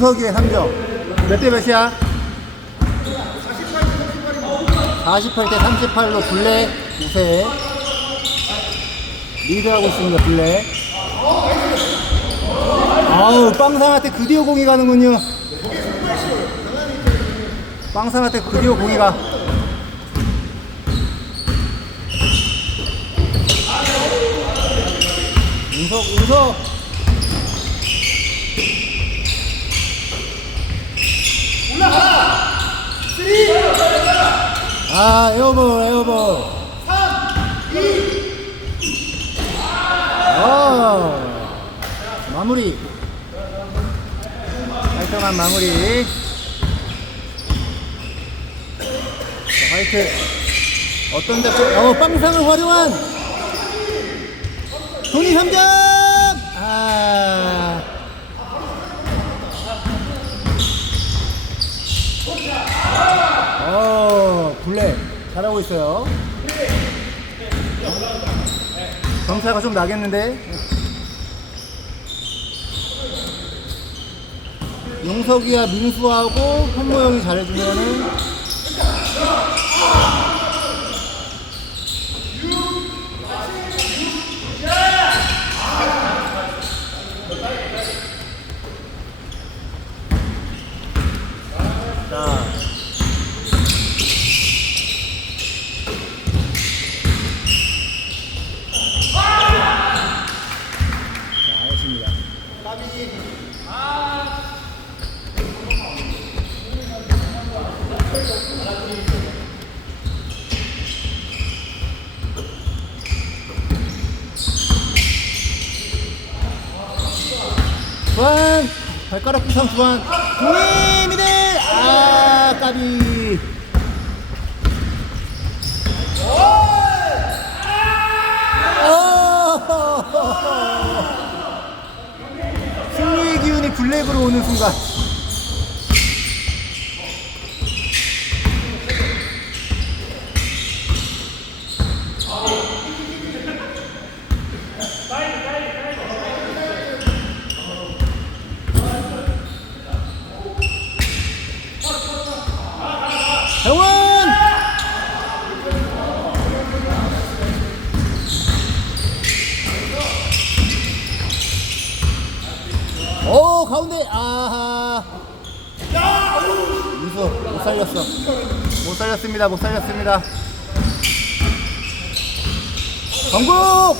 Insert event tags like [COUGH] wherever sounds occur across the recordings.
용석이의 3점. 몇 대 몇이야? 48대 38로 블랙 우세. 리드하고 있습니다, 블랙. 아우, 빵상한테 그디오 공이 가는군요. 빵상한테 그디오 공이 가. 운석, 운석. 아, 에어볼, 에어볼. 3, 2. 어, 마무리. 깔끔한 마무리. 자, 화이트. 어떤 데, 어, 빵상을 활용한 돈이 3점! 아. 어, 블랙. 잘하고 있어요. 점차가 좀 나겠는데? 용석이와 민수하고 현모형이 잘해주면은 자. 자, 알겠습니다. 주한 발가락 부상 주한 동해 미들 아 까비 오! 승리의 기운이 블랙으로 오는 순간 정원 오 가운데 아하 이수 못 살렸어. 못 살렸습니다 못 살렸습니다. 정국!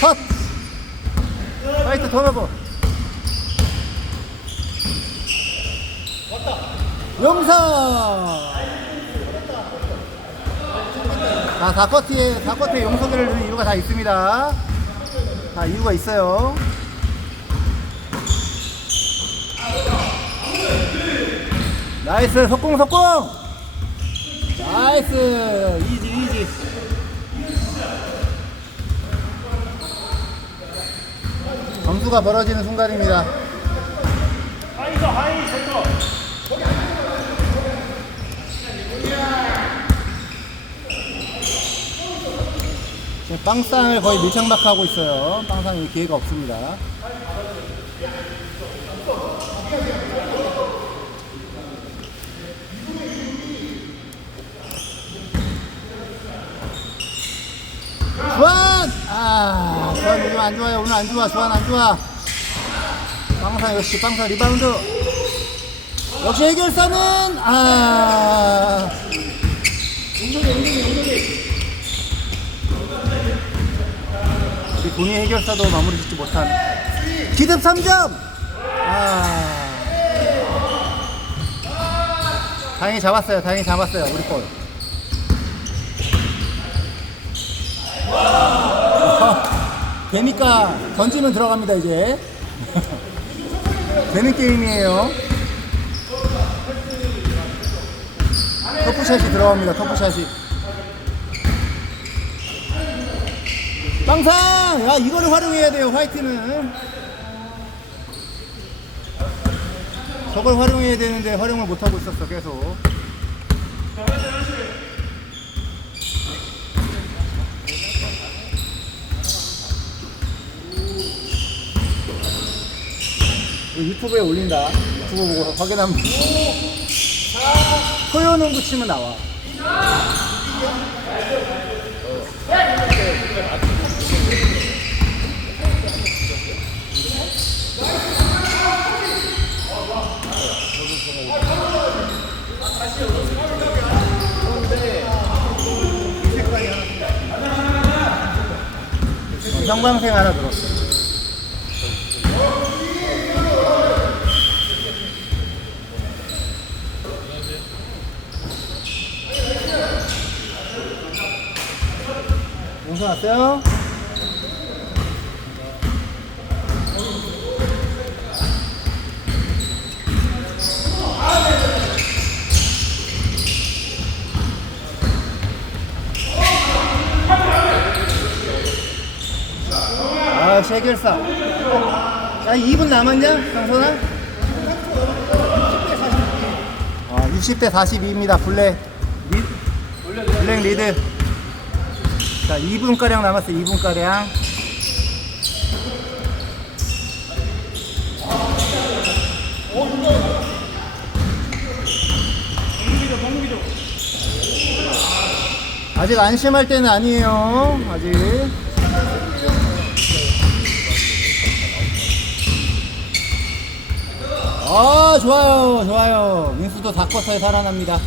컷! 파이트 턴오버. 용서! 자, 다커트에, 다커트에 용서기를 넣는 이유가 다 있습니다. 다 이유가 있어요. 나이스, 속공, 속공! 나이스! 이지, 이지. 점수가 멀어지는 순간입니다. 지금 빵상을 거의 밀착막하고 있어요. 빵상이 기회가 없습니다. 주한! 아, 주한 오늘 안 좋아요. 오늘 안 좋아. 주한 안 좋아. 빵상 역시 빵상 리바운드. 역시 해결사는 아. 웅동이 웅동이 웅동이. 우리 동의 해결사도 마무리 짓지 못한 기습 3점! 아. 다행히 잡았어요. 다행히 잡았어요. 우리 볼. [LAUGHS] 되니까 던지면 들어갑니다, 이제. [LAUGHS] 되는 게임이에요. 터프샷이 들어갑니다. 터프샷이. 빵상! 야, 이거를 활용해야 돼요, 화이트는. 저걸 활용해야 되는데 활용을 못하고 있었어, 계속. 유튜브에 올린다. 유튜브 보고 확인하면. 소요농구 치면 나와. 어, 형광색 하나 들었어. 용서 왔어요? 아, 해결사. 야, 2분 남았냐, 강선아? 아, 60대 42입니다. 블랙. 리, 블랙 리드. 자, 2분가량 남았어요. 2분가량. 아직 안심할 때는 아니에요. 아직. 아, 좋아요. 좋아요. 민수도 닭버터에 살아납니다.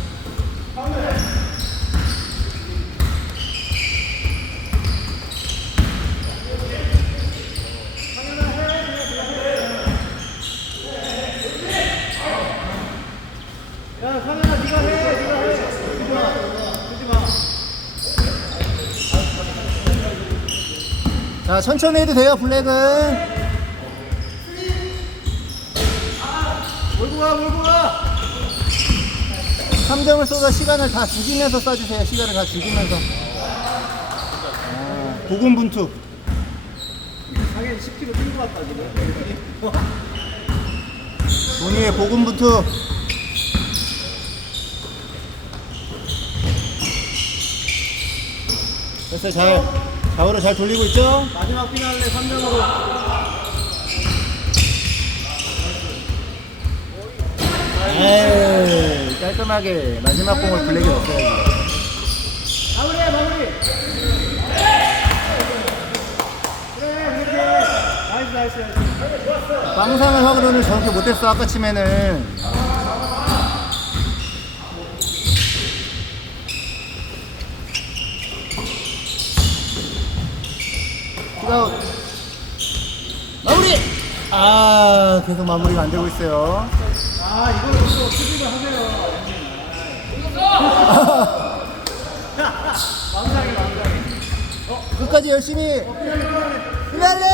야, 상현아, 네가 해. 네가 해. 쓰지 마. 쓰지 마. 자, 천천히 해도 돼요, 블랙은. 몰고 가, 몰고 가. 3점을 쏟아 시간을 다 죽이면서 쏴주세요. 시간을 다 죽이면서. 아, 고군분투. 하긴 10kg 뛴것 같다 지금. 본인의 고군분투. 됐어요. 잘, 좌우로 잘 돌리고 있죠? 마지막 피날레 3점으로. 에이, 깔끔하게 마지막 공을 블랙에 넣었어야지. 마무리해 마무리. 나이스 나이스. 빵상을 확으로는 저렇게 못했어, 아까 치면은. 킥아웃. 마무리! 아, 계속 마무리가 안 되고 있어요. 아 이걸 또 수비를 하세요. [LAUGHS] 망상이 망상이. 끝까지 열심히! 피날레!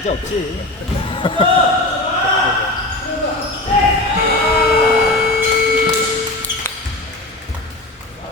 아? 아직 없지. [LAUGHS]